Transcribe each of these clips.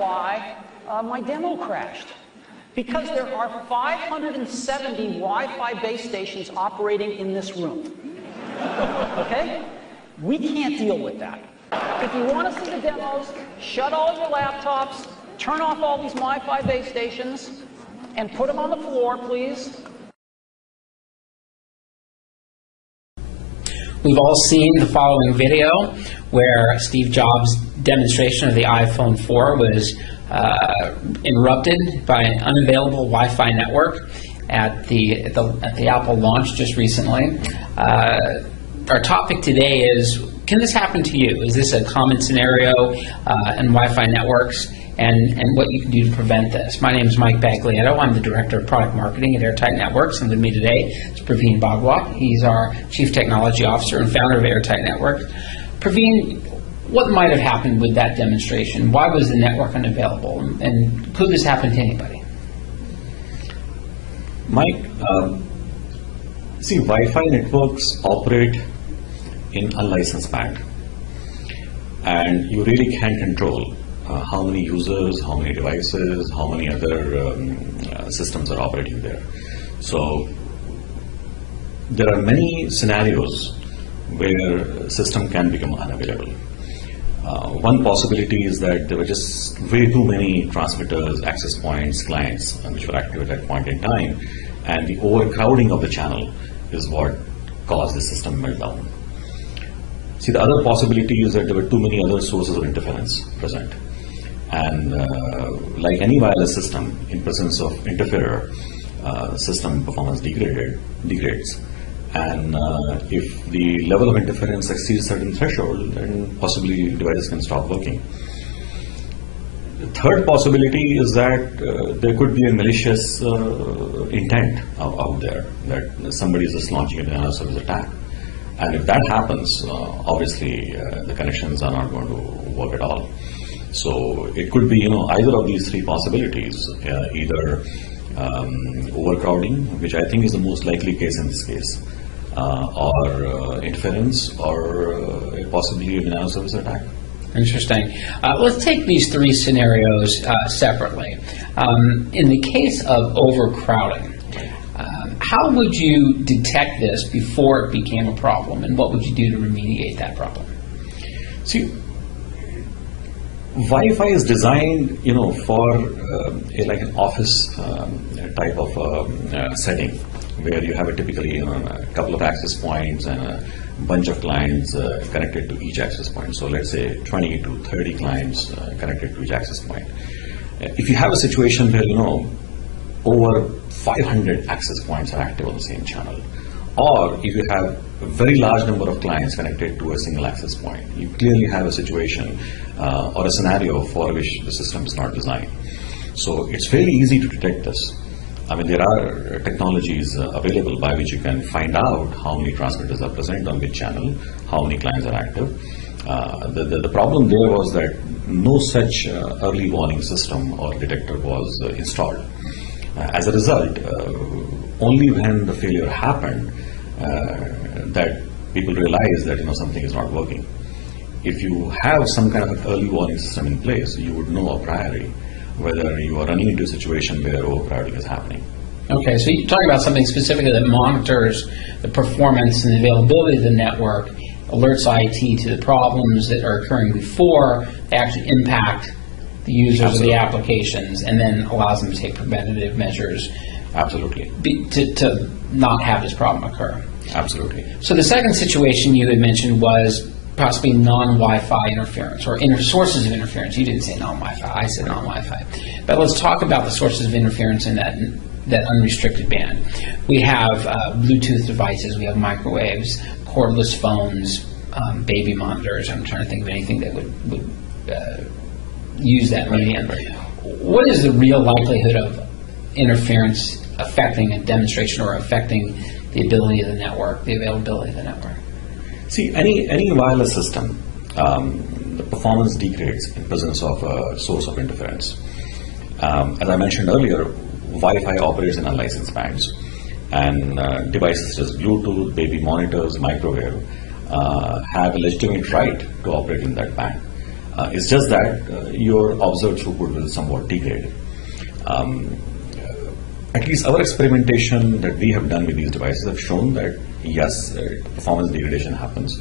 why my demo crashed. Because there are 570 Wi-Fi base stations operating in this room. Okay? We can't deal with that. If you want to see the demos, shut all your laptops, turn off all these Wi-Fi base stations, and put them on the floor, please. We've all seen the following video where Steve Jobs' demonstration of the iPhone 4 was interrupted by an unavailable Wi-Fi network at the Apple launch just recently. Our topic today is, can this happen to you? Is this a common scenario in Wi-Fi networks, and what you can do to prevent this? My name is Mike Baglietto. I'm the Director of Product Marketing at AirTight Networks, and with me today is Praveen Bhagwat. He's our Chief Technology Officer and founder of AirTight Networks. Praveen, what might have happened with that demonstration? Why was the network unavailable? And could this happen to anybody? Mike, see, Wi-Fi networks operate in unlicensed band, and you really can't control how many users, how many devices, how many other systems are operating there. So there are many scenarios where a system can become unavailable. One possibility is that there were just way too many transmitters, access points, clients which were active at that point in time, and the overcrowding of the channel is what caused the system meltdown. See, the other possibility is that there were too many other sources of interference present. And like any wireless system, in presence of interferer, system performance degrades. And if the level of interference exceeds a certain threshold, then possibly devices can stop working. The third possibility is that there could be a malicious intent out there, that somebody is just launching a denial of service attack. And if that happens, obviously the connections are not going to work at all. So it could be, either of these three possibilities, either overcrowding, which I think is the most likely case in this case, or interference, or possibly a denial of service attack. Interesting. Let's take these three scenarios separately. In the case of overcrowding, how would you detect this before it became a problem, and what would you do to remediate that problem? See, Wi-Fi is designed, for like an office type of setting, where you have typically a couple of access points and a bunch of clients connected to each access point. So let's say 20 to 30 clients connected to each access point. If you have a situation where over 500 access points are active on the same channel, or if you have a very large number of clients connected to a single access point, you clearly have a situation or a scenario for which the system is not designed. So it's fairly easy to detect this. I mean, there are technologies available by which you can find out how many transmitters are present on which channel, how many clients are active. The problem there was that no such early warning system or detector was installed. As a result, only when the failure happened that people realized that something is not working. If you have some kind of an early warning system in place, you would know a priori whether you are running into a situation where overcrowding is happening. Okay, so you're talking about something specifically that monitors the performance and the availability of the network, alerts IT to the problems that are occurring before they actually impact the users Absolutely. Of the applications, and then allows them to take preventative measures. Absolutely. To not have this problem occur. Absolutely. So the second situation you had mentioned was possibly non-Wi-Fi interference, or sources of interference. You didn't say non-Wi-Fi, I said non-Wi-Fi. But let's talk about the sources of interference in that unrestricted band. We have Bluetooth devices, we have microwaves, cordless phones, baby monitors. I'm trying to think of anything that would use that medium. What is the real likelihood of interference affecting a demonstration or affecting the ability of the network, the availability of the network? See, any wireless system, the performance degrades in presence of a source of interference. As I mentioned earlier, Wi-Fi operates in unlicensed bands, and devices such as Bluetooth, baby monitors, microwave have a legitimate right to operate in that band. It's just that your observed throughput will somewhat degrade. At least our experimentation that we have done with these devices have shown that yes, performance degradation happens.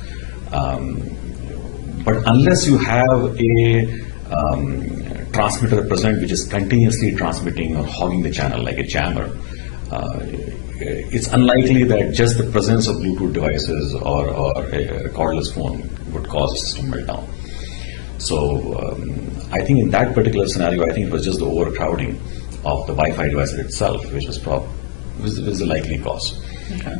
But unless you have a transmitter present which is continuously transmitting or hogging the channel like a jammer, it's unlikely that just the presence of Bluetooth devices or a cordless phone would cause a system meltdown. So I think in that particular scenario, I think it was just the overcrowding of the Wi-Fi device itself, which was the likely cause. Okay.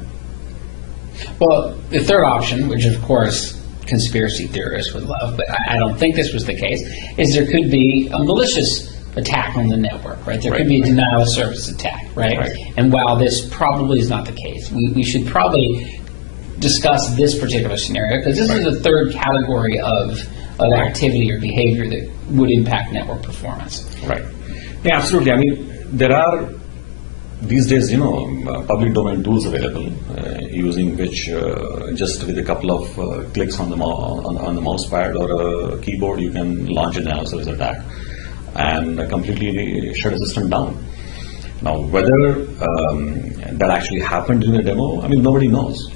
Well, the third option, which of course conspiracy theorists would love, but I don't think this was the case, is there could be a malicious attack on the network, right? There could be a denial of service attack, right? And while this probably is not the case, we should probably discuss this particular scenario, because this is the third category of activity or behavior that would impact network performance. Right. Yeah, absolutely. I mean, there are these days, public domain tools available using which just with a couple of clicks on the mouse pad or a keyboard, you can launch a denial of service attack and completely shut a system down. Now, whether that actually happened in the demo, I mean, nobody knows.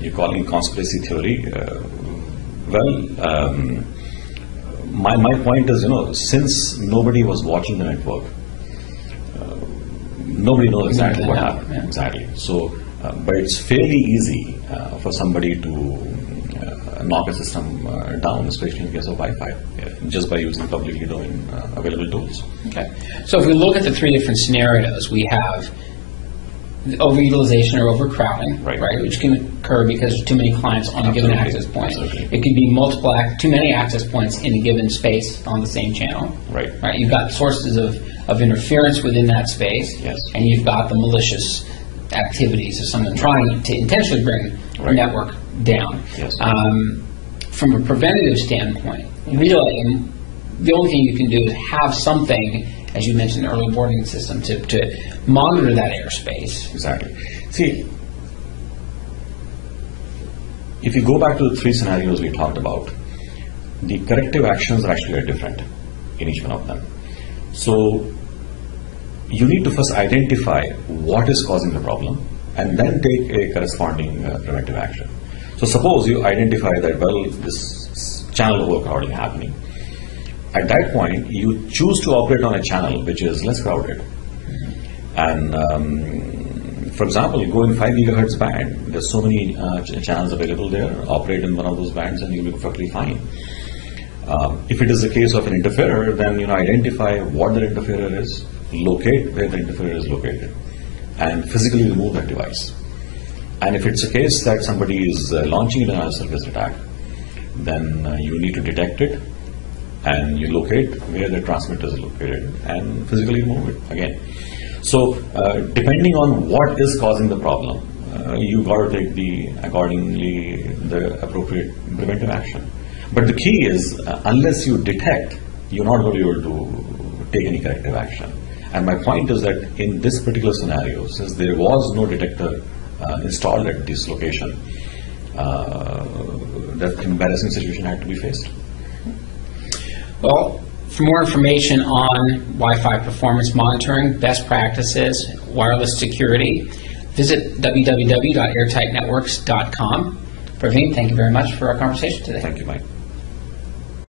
You're calling conspiracy theory. My point is, since nobody was watching the network, nobody knows exactly what happened. Yeah. Exactly. So, but it's fairly easy for somebody to knock a system down, especially in case of Wi-Fi, just by using publicly available tools. Okay. So if we look at the three different scenarios, we have overutilization or overcrowding, right? Which can occur because there's too many clients on a given access point. Absolutely. It could be too many access points in a given space on the same channel. Right. You've got sources of interference within that space, yes, and you've got the malicious activities of someone trying to intentionally bring the network down. Yes. From a preventative standpoint, really, the only thing you can do is have something, as you mentioned, an early warning system to monitor that airspace. Exactly. See, if you go back to the three scenarios we talked about, the corrective actions actually are different in each one of them. So you need to first identify what is causing the problem and then take a corresponding preventive action. So suppose you identify that, well, this channel overcrowding happening. At that point, you choose to operate on a channel which is less crowded. And for example, you go in 5 gigahertz band, there's so many channels available there, operate in one of those bands and you'll be perfectly fine. If it is a case of an interferer, then identify what the interferer is, locate where the interferer is located, and physically remove that device. And if it's a case that somebody is launching a denial of service attack, then you need to detect it, and you locate where the transmitter is located and physically remove it again. So depending on what is causing the problem, you got to take the appropriate preventive action. But the key is, unless you detect, you're not going to be able to take any corrective action. And my point is that in this particular scenario, since there was no detector installed at this location, that embarrassing situation had to be faced. Well, for more information on Wi-Fi performance monitoring, best practices, wireless security, visit www.airtightnetworks.com. Praveen, thank you very much for our conversation today. Thank you, Mike.